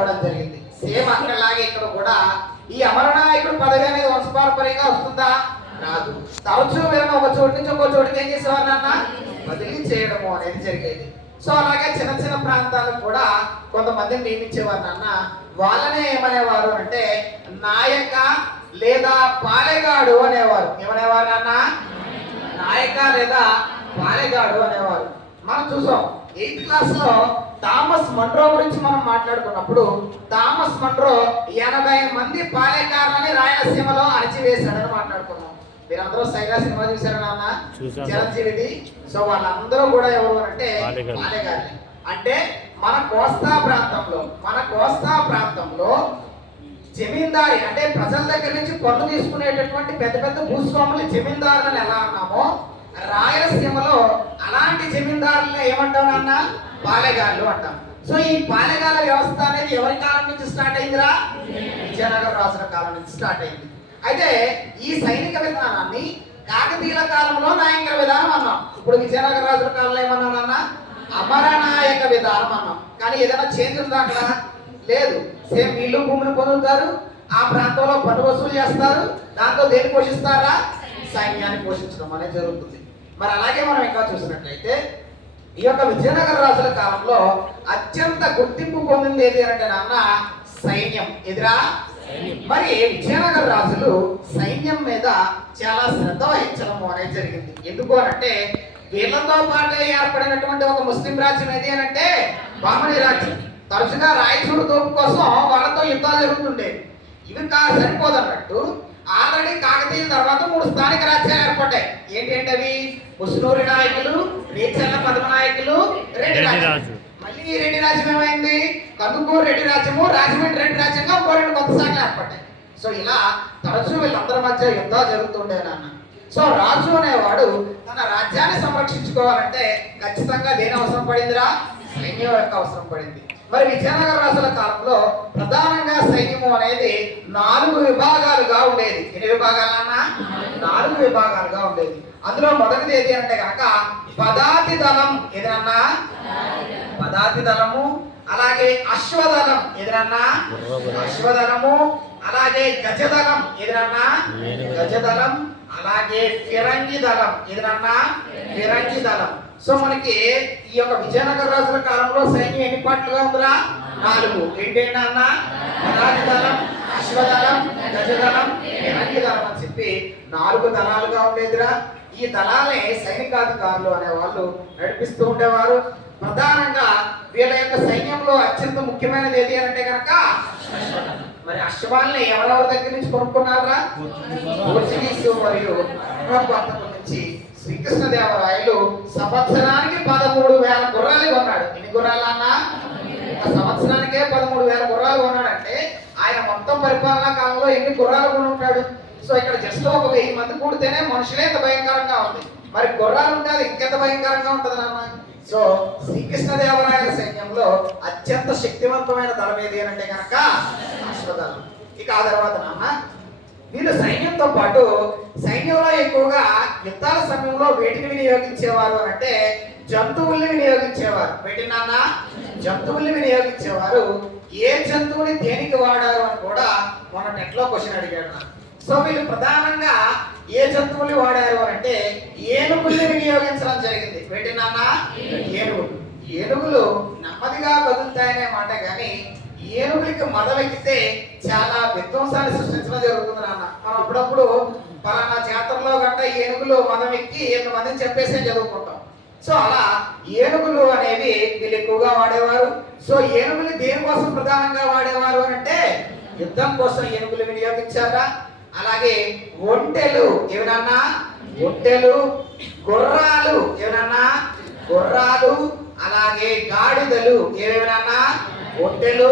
ఇవ్వడం జరిగింది. సేమ్ అక్కడలాగే ఇక్కడ కూడా ఈ అమరనాయకుడు పదవి అనేది వంశపారంపర్యంగా వస్తుందా? రాదు. తరచూ వీళ్ళని ఒక చోటు నుంచి ఒక చోటుకి ఏం చేసేవారు నాన్న? బదిలీ చేయడము అనేది జరిగేది. సో అలాగే చిన్న చిన్న ప్రాంతాలకు కూడా కొంతమందిని నియమించేవారు నాన్న. వాళ్ళనే ఏమనేవారు అంటే నాయక లేదా పాలెగాడు అనేవారు. ఏమనేవారు నాన్న? నాయక లేదా పాలెగాడు అనేవారు. మనం చూసాం 8th క్లాస్ లో థామస్ మన్రో గురించి మనం మాట్లాడుకున్నప్పుడు థామస్ మన్రో 80 మంది పాలెగారులని రాయలసీమలో అణచివేశాడని మాట్లాడుకున్నాం. మీరందరూ సైగా సినిమా చూసారా నాన్న? చిరంజీవిది. సో వాళ్ళందరూ కూడా ఎవరు అంటే పాలెగారులే. అంటే మన కోస్తా ప్రాంతంలో జమీందారి అంటే ప్రజల దగ్గర నుంచి పన్ను తీసుకునేటటువంటి పెద్ద పెద్ద భూస్వాములు జమీందారులను ఎలా అన్నామో, రాయలసీమలో అలాంటి జమీందారులను ఏమంటాం నాన్న? పాలెగాళ్ళు అంటాం. సో ఈ పాలెగాల వ్యవస్థ అనేది ఎవరి కాలం నుంచి స్టార్ట్ అయిందిరా? విజయనగర రాజుల కాలం నుంచి స్టార్ట్ అయింది. అయితే ఈ సైనిక విధానాన్ని కాకతీయుల కాలంలో నాయక విధానం అన్నాం. ఇప్పుడు విజయనగర రాజుల కాలంలో ఏమన్నాం నాన్న? అమరనాయక విధానం అన్నాం. కానీ ఏదైనా చేంజ్ ఉందా అక్కడ? లేదు. సేమ్ వీళ్ళు భూమిని పొందుతారు, ఆ ప్రాంతంలో పన్ను వసూలు చేస్తారు, దాంతో దేన్ని పోషిస్తారా? సైన్యాన్ని పోషించడం అనేది జరుగుతుంది. మరి అలాగే మనం ఇంకా చూసినట్లయితే ఈ యొక్క విజయనగర రాజుల కాలంలో అత్యంత గుర్తింపు పొందింది ఏది అంటే నాన్న? సైన్యం. ఎదురా మరి విజయనగర రాజులు సైన్యం మీద చాలా శ్రద్ధ వహించడం అనేది జరిగింది. ఎందుకు అనంటే వీళ్ళతో పాటు ఏర్పడినటువంటి ఒక ముస్లిం రాజ్యం ఏది అనంటే బామని రాజ్యం. తరచుగా రాయచూరు తోపు కోసం వాళ్ళతో యుద్ధాలు జరుగుతుండేవి. ఇవి సరిపోదన్నట్టు ఆల్రెడీ కాకతీయుల తర్వాత 3 స్థానిక రాజ్యాలు ఏర్పడ్డాయి. ఏంటి అవి? ముస్నూరి నాయకులు, రేచర్ల పద్మనాయకులు, రెడ్డి రాజ్యం. మళ్ళీ ఈ రెడ్డి రాజ్యం ఏమైంది? కందుకూరు రెడ్డి రాజ్యము, రాజమండ్రి రెడ్డి రాజ్యంగా 2 కొత్త శాఖలు ఏర్పడ్డాయి. సో ఇలా తరచూ వీళ్ళందరి మధ్య యుద్ధాలు జరుగుతుండే నాన్న. సో రాజు అనేవాడు తన రాజ్యాన్ని సంరక్షించుకోవాలంటే ఖచ్చితంగా దేని అవసరం పడిందిరా? సైన్యం యొక్క అవసరం పడింది. మరి విజయనగర రాజుల కాలంలో ప్రధానంగా సైన్యము అనేది 4 విభాగాలుగా ఉండేది. ఎన్ని విభాగాలన్నా? 4 విభాగాలుగా ఉండేది. అందులో మొదటిది ఏది అంటే కనుక పదాతి దళం. ఏదన్నా? పదాతి దళము. అలాగే అశ్వదళం. ఏదన్నా? అశ్వదళము. అలాగే గజదళం. ఏదన్నా? గజదళం. అలాగే ఫిరంగి దళం. ఏదన్నా? ఫిరంగి దళం. సో మనకి ఈ యొక్క విజయనగర రాజుల కాలంలో సైన్యం ఎన్ని పార్ట్లుగా ఉందిరా? 4. ఏంటంటే పదాతి దళం, అశ్వదళం, గజదళం, ఫిరంగి దళం అని చెప్పి 4 దళాలుగా ఉండేదిరా. ఈ దళాలే సైనికాధికారులు అనేవాళ్ళు నడిపిస్తూ ఉండేవారు. ప్రధానంగా వీళ్ళ యొక్క సైన్యంలో అత్యంత ముఖ్యమైనది ఏది అంటే కనుక మరి అశ్వాల్ని ఎవరెవరి దగ్గర నుంచి కొనుక్కున్నారా? పోర్చుగీసు మరియు నుంచి శ్రీకృష్ణదేవరాయలు సంవత్సరానికి 13,000 గుర్రాలు కొన్నాడు. ఎన్ని గుర్రాలు అన్న? ఒక సంవత్సరానికే 13,000 గుర్రాలు కొన్నాడంటే ఆయన మొత్తం పరిపాలనా కాలంలో ఎన్ని గుర్రాలు కొని ఉంటాడు? సో ఇక్కడ జస్ట్ ఒక 1000 మంది కూడితేనే మనుషులే ఎంత భయంకరంగా ఉంది, మరి గుర్రాలు ఉంటే అది ఇంకెంత భయంకరంగా ఉంటుంది నాన్న. సో శ్రీకృష్ణదేవరాయల సైన్యంలో అత్యంత శక్తివంతమైన దళం ఏది అంటే కనుక అశ్వదళం. ఇక ఆ తర్వాత నాన్న వీళ్ళు సైన్యంతో పాటు సైన్యంలో ఎక్కువగా యుద్ధాల సమయంలో వేటిని వినియోగించేవారు అంటే జంతువుల్ని వినియోగించేవారు. వేటి నాన్న? జంతువుల్ని వినియోగించేవారు. ఏ జంతువుని దేనికి వాడారు అని కూడా మన నెట్ లో క్వశ్చన్ అడిగాడు. సో వీళ్ళు ప్రధానంగా ఏ జంతువుల్ని వాడారు అంటే ఏనుగుల్ని వినియోగించడం జరిగింది. వేటి నాన్న? ఏనుగులు. ఏనుగులు నెమ్మదిగా కదులుతాయనే మాట కానీ ఏనుగులకి మదవెక్కితే చాలా విధ్వంసాన్ని సృష్టించడం జరుగుతుంది నాన్న. మనం అప్పుడప్పుడు పలానా జాతరలో గంట ఏనుగులు మదం ఎక్కి 8 మందిని చెప్పేసి చదువుకుంటాం. సో అలా ఏనుగులు అనేవి వీళ్ళు ఎక్కువగా వాడేవారు. సో ఏనుగులు దేనికోసం ప్రధానంగా వాడేవారు అంటే యుద్ధం కోసం ఏనుగులు వినియోగించారా. అలాగే ఒంటెలు. ఏమన్నా? ఒంటెలు. గుర్రాలు. ఏమన్నా? గుర్రాలు. అలాగే గాడిదలు. ఏమేమన్నా? ఒంటెలు.